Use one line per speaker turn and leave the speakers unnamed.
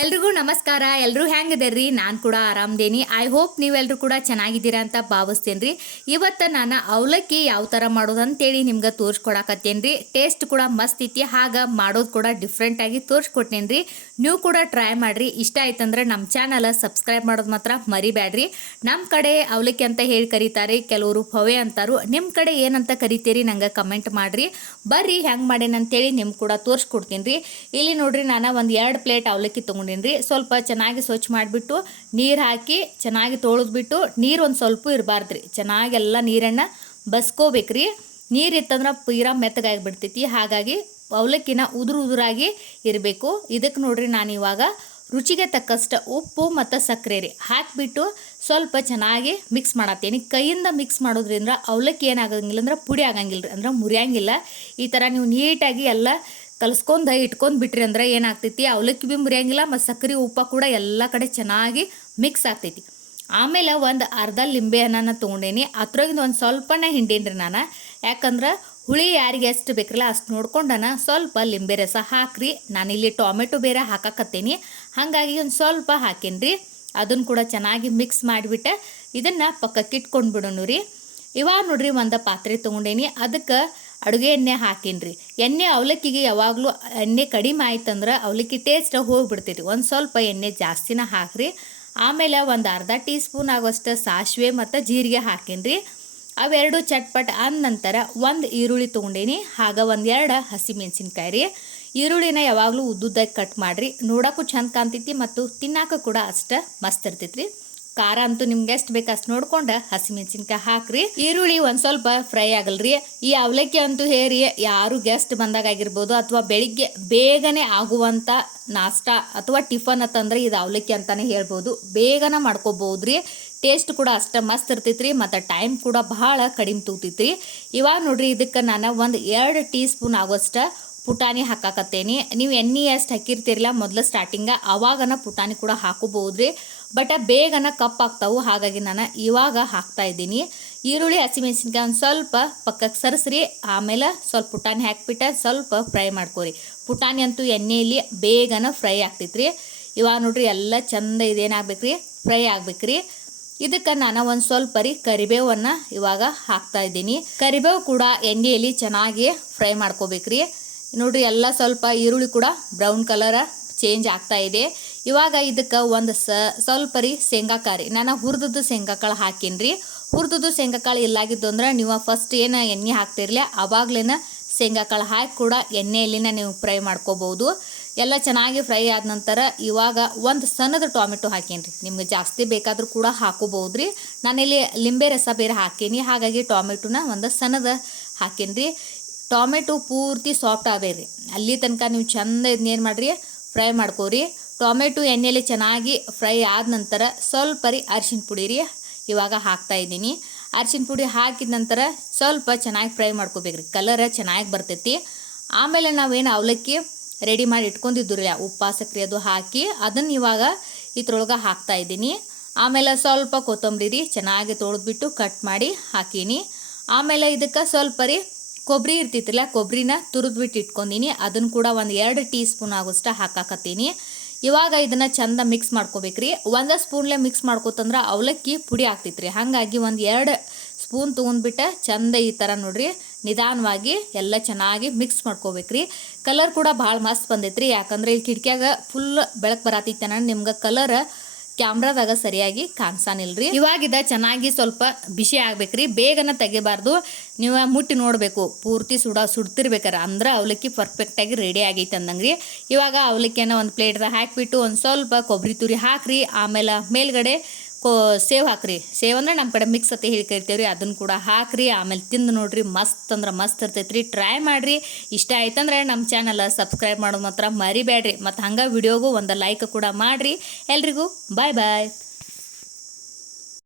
ಎಲ್ರಿಗೂ ನಮಸ್ಕಾರ. ಎಲ್ಲರೂ ಹೆಂಗದಿರ್ರಿ ನಾನು ಕೂಡ ಆರಾಮದೇನಿ. ಐ ಹೋಪ್ ನೀವೆಲ್ಲರೂ ಕೂಡ ಚೆನ್ನಾಗಿದ್ದೀರಾ ಅಂತ ಭಾವಿಸ್ತೇನೆ ರೀ ಇವತ್ತು ನಾನು ಅವಲಕ್ಕಿ ಯಾವ ಥರ ಮಾಡೋದು ಅಂತೇಳಿ ನಿಮ್ಗೆ ತೋರಿಸ್ಕೊಡಕತ್ತೇನೆ ರೀ ಟೇಸ್ಟ್ ಕೂಡ ಮಸ್ತ್ ಐತಿ. ಹಾಗೆ ಮಾಡೋದು ಕೂಡ ಡಿಫ್ರೆಂಟಾಗಿ ತೋರಿಸ್ಕೊಟ್ಟೇನೆ ರೀ ನೀವು ಕೂಡ ಟ್ರೈ ಮಾಡಿರಿ. ಇಷ್ಟ ಆಯ್ತಂದ್ರೆ ನಮ್ಮ ಚಾನಲ ಸಬ್ಸ್ಕ್ರೈಬ್ ಮಾಡೋದು ಮಾತ್ರ ಮರಿಬೇಡ್ರಿ ನಮ್ಮ ಕಡೆ ಅವಲಕ್ಕಿ ಅಂತ ಹೇಳಿ ಕರೀತಾರೆ. ಕೆಲವರು ಪವೆ ಅಂತಾರು. ನಿಮ್ಮ ಕಡೆ ಏನಂತ ಕರಿತೀರಿ ನಂಗೆ ಕಮೆಂಟ್ ಮಾಡಿರಿ. ಬರ್ರಿ ಹೆಂಗೆ ಮಾಡೇನಂತೇಳಿ ನಿಮ್ಗೆ ಕೂಡ ತೋರಿಸ್ಕೊಡ್ತೀನಿ ರೀ ಇಲ್ಲಿ ನೋಡಿರಿ ನಾನು ಒಂದು ಎರಡು ಪ್ಲೇಟ್ ಅವಲಕ್ಕಿ ತೊಗೊಂಡೇನಿ ರೀ ಸ್ವಲ್ಪ ಚೆನ್ನಾಗಿ ಸ್ವಚ್ಛ ಮಾಡಿಬಿಟ್ಟು ನೀರು ಹಾಕಿ ಚೆನ್ನಾಗಿ ತೊಳೆದ್ಬಿಟ್ಟು ನೀರು ಒಂದು ಸ್ವಲ್ಪ ಇರಬಾರ್ದು ರೀ ಚೆನ್ನಾಗೆಲ್ಲ ನೀರನ್ನು ಬಸ್ಕೋಬೇಕ್ರಿ. ನೀರು ಇತ್ತಂದ್ರೆ ಮೆತ್ತಗಾಗಿ ಮೆತ್ತಗಾಗಿಬಿಡ್ತೈತಿ. ಹಾಗಾಗಿ ಅವಲಕ್ಕಿನ ಉದುರು ಉದುರಾಗಿ ಇರಬೇಕು. ಇದಕ್ಕೆ ನೋಡ್ರಿ ನಾನು ಇವಾಗ ರುಚಿಗೆ ತಕ್ಕಷ್ಟು ಉಪ್ಪು ಮತ್ತು ಸಕ್ಕರೆ ರೀ. ಹಾಕಿಬಿಟ್ಟು ಸ್ವಲ್ಪ ಚೆನ್ನಾಗಿ ಮಿಕ್ಸ್ ಮಾಡತ್ತೀನಿ. ಕೈಯಿಂದ ಮಿಕ್ಸ್ ಮಾಡೋದ್ರಿಂದ ಅವಲಕ್ಕಿ ಏನಾಗಂಗಿಲ್ಲ ಅಂದ್ರೆ ಪುಡಿ ಆಗಂಗಿಲ್ಲ ರೀ ಅಂದ್ರೆ ಮುರಿಯಂಗಿಲ್ಲ. ಈ ಥರ ನೀವು ನೀಟಾಗಿ ಎಲ್ಲ ಕಲ್ಸ್ಕೊಂಡು ಇಟ್ಕೊಂಡು ಬಿಟ್ರಿ ಅಂದ್ರೆ ಏನಾಗ್ತೈತಿ? ಅವಲಕ್ಕಿ ಬಿ ಮುರಿಯಂಗಿಲ್ಲ ಮತ್ತು ಸಕ್ಕರೆ ಉಪ್ಪ ಕೂಡ ಎಲ್ಲ ಕಡೆ ಚೆನ್ನಾಗಿ ಮಿಕ್ಸ್ ಆಗ್ತೈತಿ. ಆಮೇಲೆ ಒಂದು ಅರ್ಧ ಲಿಂಬೆ ಹಣ್ಣನ ತೊಗೊಂಡೇನಿ. ಅದ್ರಾಗಿಂದ ಒಂದು ಸ್ವಲ್ಪನೇ ಹಿಂಡೇನಿ ರೀ ನಾನು. ಯಾಕಂದ್ರೆ ಹುಳಿ ಯಾರಿಗೆ ಎಷ್ಟು ಬೇಕಲ್ಲ ಅಷ್ಟು ನೋಡ್ಕೊಂಡನ ಸ್ವಲ್ಪ ಲಿಂಬೆ ರಸ ಹಾಕ್ರಿ. ನಾನಿಲ್ಲಿ ಟೊಮೆಟೊ ಬೇರೆ ಹಾಕಕತ್ತೇನಿ. ಹಾಗಾಗಿ ಒಂದು ಸ್ವಲ್ಪ ಹಾಕೇನಿ ರೀ ಅದನ್ನು ಕೂಡ ಚೆನ್ನಾಗಿ ಮಿಕ್ಸ್ ಮಾಡಿಬಿಟ್ಟೆ ಇದನ್ನು ಪಕ್ಕಕ್ಕೆ ಇಟ್ಕೊಂಡು ಬಿಡೋಣ ರೀ ಇವಾಗ ನೋಡ್ರಿ ಒಂದು ಪಾತ್ರೆ ತೊಗೊಂಡೇನಿ. ಅದಕ್ಕೆ ಅಡುಗೆ ಎಣ್ಣೆ ಹಾಕೀನಿ ಎಣ್ಣೆ ಅವಲಕ್ಕಿಗೆ ಯಾವಾಗಲೂ ಎಣ್ಣೆ ಕಡಿಮೆ ಆಯ್ತಂದ್ರೆ ಅವಲಕ್ಕಿ ಟೇಸ್ಟ್ ಹೋಗಿಬಿಡ್ತೈತಿ. ಒಂದು ಸ್ವಲ್ಪ ಎಣ್ಣೆ ಜಾಸ್ತಿನ ಹಾಕ್ರಿ. ಆಮೇಲೆ ಒಂದು ಅರ್ಧ ಟೀ ಸ್ಪೂನ್ ಆಗುವಷ್ಟು ಸಾಸಿವೆ ಮತ್ತು ಜೀರಿಗೆ ಹಾಕಿನ್ರಿ. ಅವೆರಡು ಚಟ್ಪಟ್ ಅಂದ ನಂತರ ಒಂದು ಈರುಳ್ಳಿ ತೊಗೊಂಡೇನಿ. ಹಾಗೆ ಒಂದು ಎರಡು ಹಸಿಮೆಣ್ಸಿನ್ಕಾಯಿ ರೀ ಈರುಳ್ಳಿನ ಯಾವಾಗಲೂ ಉದ್ದುದ್ದಾಗಿ ಕಟ್ ಮಾಡಿರಿ. ನೋಡೋಕ್ಕೂ ಚೆಂದ ಕಾಣ್ತೈತಿ ಮತ್ತು ತಿನ್ನಾಕ ಕೂಡ ಅಷ್ಟು ಮಸ್ತ್ ಇರ್ತೈತಿ ರೀ ಖಾರ ಅಂತೂ ನಿಮ್ಗೆ ಎಷ್ಟು ಬೇಕು ಅಷ್ಟು ನೋಡ್ಕೊಂಡು ಹಸಿಮೆಣಸಿನ್ಕಾಯಿ ಹಾಕ್ರಿ. ಈರುಳ್ಳಿ ಒಂದು ಸ್ವಲ್ಪ ಫ್ರೈ ಆಗಲ್ರಿ. ಈ ಅವಲಕ್ಕಿ ಅಂತೂ ಹೇರಿ, ಯಾರು ಗೆಸ್ಟ್ ಬಂದಾಗ ಆಗಿರ್ಬೋದು ಅಥವಾ ಬೆಳಿಗ್ಗೆ ಬೇಗನೆ ಆಗುವಂಥ ನಾಷ್ಟ ಅಥವಾ ಟಿಫನ್ ಅಂತಂದ್ರೆ ಇದು ಅವಲಕ್ಕಿ ಅಂತಾನೆ ಹೇಳ್ಬೋದು. ಬೇಗನ ಮಾಡ್ಕೋಬಹುದ್ರಿ ಟೇಸ್ಟ್ ಕೂಡ ಅಷ್ಟ ಮಸ್ತ್ ಇರ್ತೈತ್ರಿ ಮತ್ತು ಟೈಮ್ ಕೂಡ ಬಹಳ ಕಡಿಮೆ ತೂತೈತ್ರಿ. ಇವಾಗ ನೋಡ್ರಿ ಇದಕ್ಕೆ ನಾನು ಒಂದು ಎರಡು ಟೀ ಸ್ಪೂನ್ ಆಗೋಷ್ಟ ಪುಟಾಣಿ ಹಾಕಾಕತ್ತೇನಿ. ನೀವು ಎಣ್ಣೆ ಎಷ್ಟು ಹಾಕಿರ್ತೀರಲ್ಲ ಮೊದಲು ಸ್ಟಾರ್ಟಿಂಗ ಅವಾಗನ ಪುಟಾಣಿ ಕೂಡ ಹಾಕೋಬಹುದ್ರಿ ಬಟ್ ಬೇಗನ ಕಪ್ ಆಗ್ತಾವು ಹಾಗಾಗಿ ನಾನು ಇವಾಗ ಹಾಕ್ತಾ ಇದ್ದೀನಿ. ಈರುಳ್ಳಿ, ಹಸಿಮೆಣಸಿನ್ಕಾಯಿ ಒಂದು ಸ್ವಲ್ಪ ಪಕ್ಕಕ್ಕೆ ಸರಿಸ್ರಿ. ಆಮೇಲೆ ಸ್ವಲ್ಪ ಪುಟಾಣಿ ಹಾಕಿಬಿಟ್ಟು ಸ್ವಲ್ಪ ಫ್ರೈ ಮಾಡ್ಕೋರಿ. ಪುಟಾಣಿ ಅಂತೂ ಎಣ್ಣೆಯಲ್ಲಿ ಬೇಗನ ಫ್ರೈ ಆಗ್ತೈತ್ರಿ. ಇವಾಗ ನೋಡ್ರಿ ಎಲ್ಲ ಚಂದ ಇದೇನಾಗ್ಬೇಕ್ರಿ ಫ್ರೈ ಆಗ್ಬೇಕ್ರಿ. ಇದಕ್ಕೆ ನಾನು ಒಂದು ಸ್ವಲ್ಪ ರೀ ಕರಿಬೇವನ್ನು ಇವಾಗ ಹಾಕ್ತಾ ಇದ್ದೀನಿ. ಕರಿಬೇವು ಕೂಡ ಎಣ್ಣೆಯಲ್ಲಿ ಚೆನ್ನಾಗಿ ಫ್ರೈ ಮಾಡ್ಕೋಬೇಕ್ರಿ. ನೋಡ್ರಿ ಎಲ್ಲ ಸ್ವಲ್ಪ ಈರುಳ್ಳಿ ಕೂಡ ಬ್ರೌನ್ ಕಲರ ಚೇಂಜ್ ಆಗ್ತಾ ಇದೆ. ಇವಾಗ ಇದಕ್ಕೆ ಒಂದು ಸ ಸ್ವಲ್ಪ ರೀ ಶೇಂಗಾಕಾಯಿ ರೀ ನಾನು ಹುರಿದದ್ದು ಶೇಂಗಾಕಾಳು ಹಾಕೀನಿ ಹುರಿದದ್ದು ಶೇಂಗಾಕಾಳು ಇಲ್ಲಾಗಿದ್ದು ಅಂದ್ರೆ ನೀವು ಫಸ್ಟ್ ಏನು ಎಣ್ಣೆ ಹಾಕ್ತಿರ್ಲಿ, ಅವಾಗ್ಲೇನ ಶೇಂಗಾಕಾಳು ಹಾಕಿ ಕೂಡ ಎಣ್ಣೆಯಲ್ಲಿನ ನೀವು ಫ್ರೈ ಮಾಡ್ಕೋಬೋದು. ಎಲ್ಲ ಚೆನ್ನಾಗಿ ಫ್ರೈ ಆದ ನಂತರ ಇವಾಗ ಒಂದು ಸಣ್ಣದ ಟೊಮೆಟೊ ಹಾಕೀನಿ ನಿಮ್ಗೆ ಜಾಸ್ತಿ ಬೇಕಾದರೂ ಕೂಡ ಹಾಕೋಬಹುದು ರೀ ನಾನಿಲ್ಲಿ ಲಿಂಬೆ ರಸ ಬೇರೆ ಹಾಕೀನಿ, ಹಾಗಾಗಿ ಟೊಮೆಟೊನ ಒಂದು ಸಣ್ಣದ ಹಾಕೀನಿ ರೀ ಟೊಮೆಟೊ ಪೂರ್ತಿ ಸಾಫ್ಟ್ ಆಗಬೇಡ್ರಿ ಅಲ್ಲಿ ತನಕ ನೀವು ಚಂದ ಇದನ್ನೇನು ಮಾಡಿರಿ? ಫ್ರೈ ಮಾಡ್ಕೋರಿ. ಟೊಮೆಟೊ ಎಣ್ಣೆಯಲ್ಲಿ ಚೆನ್ನಾಗಿ ಫ್ರೈ ಆದ ನಂತರ ಸ್ವಲ್ಪ ರೀ ಅರಿಶಿನ ಪುಡಿ ರೀ ಇವಾಗ ಹಾಕ್ತಾ ಇದ್ದೀನಿ. ಅರಿಶಿನ ಪುಡಿ ಹಾಕಿದ ನಂತರ ಸ್ವಲ್ಪ ಚೆನ್ನಾಗಿ ಫ್ರೈ ಮಾಡ್ಕೋಬೇಕ್ರಿ. ಕಲರ್ ಚೆನ್ನಾಗಿ ಬರ್ತೈತಿ. ಆಮೇಲೆ ನಾವೇನು ಅವಲಕ್ಕಿ ರೆಡಿ ಮಾಡಿ ಇಟ್ಕೊಂಡಿದ್ದು ರೀ ಉಪ್ಪ ಸಕ್ಕರೆ ಅದು ಹಾಕಿ ಅದನ್ನು ಇವಾಗ ಇದ್ರೊಳಗೆ ಹಾಕ್ತಾ ಇದ್ದೀನಿ. ಆಮೇಲೆ ಸ್ವಲ್ಪ ಕೊತ್ತಂಬರಿ ರೀ ಚೆನ್ನಾಗಿ ತೊಳೆದ್ಬಿಟ್ಟು ಕಟ್ ಮಾಡಿ ಹಾಕೀನಿ. ಆಮೇಲೆ ಇದಕ್ಕೆ ಸ್ವಲ್ಪ ರೀ ಕೊಬ್ಬರಿ ಇರ್ತಿತ್ತಲ್ಲ ಕೊಬ್ಬರಿನ ತುರಿದ್ಬಿಟ್ಟು ಇಟ್ಕೊಂಡಿನಿ. ಅದನ್ನು ಕೂಡ ಒಂದು ಎರಡು ಟೀ ಸ್ಪೂನ್ ಆಗೋಷ್ಟು ಹಾಕಾಕತ್ತೀನಿ. ಇವಾಗ ಇದನ್ನು ಚಂದ ಮಿಕ್ಸ್ ಮಾಡ್ಕೋಬೇಕ್ರಿ. ಒಂದು ಸ್ಪೂನ್ಲೆ ಮಿಕ್ಸ್ ಮಾಡ್ಕೋತಂದ್ರೆ ಅವಲಕ್ಕಿ ಪುಡಿ ಆಗ್ತೈತ್ರಿ. ಹಾಗಾಗಿ ಒಂದು ಎರಡು ಸ್ಪೂನ್ ತೊಗೊಂಡ್ಬಿಟ್ಟು ಚಂದ ಈ ಥರ ನೋಡ್ರಿ. ನಿಧಾನವಾಗಿ ಎಲ್ಲ ಚೆನ್ನಾಗಿ ಮಿಕ್ಸ್ ಮಾಡ್ಕೋಬೇಕ್ರಿ. ಕಲರ್ ಕೂಡ ಭಾಳ ಮಸ್ತ್ ಬಂದೈತ್ರಿ. ಯಾಕಂದ್ರೆ ಇಲ್ಲಿ ಕಿಟಕಿಯಾಗ ಫುಲ್ ಬೆಳಕು ಬರತೈತೆ ನಿಮ್ಗೆ ಕಲರ್ ಕ್ಯಾಮ್ರಾದಾಗ ಸರಿಯಾಗಿ ಕಾಣಿಸಾನಿಲ್ರಿ. ಇವಾಗಿದ ಚೆನ್ನಾಗಿ ಸ್ವಲ್ಪ ಬಿಸಿ ಆಗ್ಬೇಕ್ರಿ, ಬೇಗನ ತೆಗಿಬಾರ್ದು. ನೀವು ಮುಟ್ಟಿ ನೋಡಬೇಕು, ಪೂರ್ತಿ ಸುಡ ಸುಡ್ತಿರ್ಬೇಕಾರೆ, ಅಂದ್ರೆ ಅವಲಕ್ಕಿ ಪರ್ಫೆಕ್ಟಾಗಿ ರೆಡಿ ಆಗೈತೆ ಅಂದಂಗ್ರಿ. ಇವಾಗ ಅವಲಕ್ಕಿಯನ್ನು ಒಂದು ಪ್ಲೇಟ್ದಾಗ ಹಾಕಿಬಿಟ್ಟು ಒಂದು ಸ್ವಲ್ಪ ಕೊಬ್ಬರಿ ತುರಿ ಹಾಕ್ರಿ, ಆಮೇಲೆ ಮೇಲ್ಗಡೆ ಕೋ, ಸೇವ್ ಹಾಕ್ರಿ. ಸೇವ್ ಅಂದ್ರೆ ನಮ್ಮ ಕಡೆ ಮಿಕ್ಸ್ ಅಂತ ಹೇಳಿ ಕರಿತೇವೆ ರೀ ಅದನ್ನು ಕೂಡ ಹಾಕ್ರಿ. ಆಮೇಲೆ ತಿಂದು ನೋಡ್ರಿ. ಮಸ್ತ್ ಅಂದ್ರೆ ಮಸ್ತ್ ಇರ್ತೈತ್ರಿ. ಟ್ರೈ ಮಾಡಿರಿ. ಇಷ್ಟ ಆಯ್ತಂದ್ರೆ ನಮ್ಮ ಚಾನಲ್ ಸಬ್ಸ್ಕ್ರೈಬ್ ಮಾಡೋದು ಮಾತ್ರ ಮರಿಬೇಡ್ರಿ ಮತ್ತು ಹಂಗೆ ವಿಡಿಯೋಗೂ ಒಂದು ಲೈಕ್ ಕೂಡ ಮಾಡಿರಿ. ಎಲ್ರಿಗೂ ಬಾಯ್ ಬಾಯ್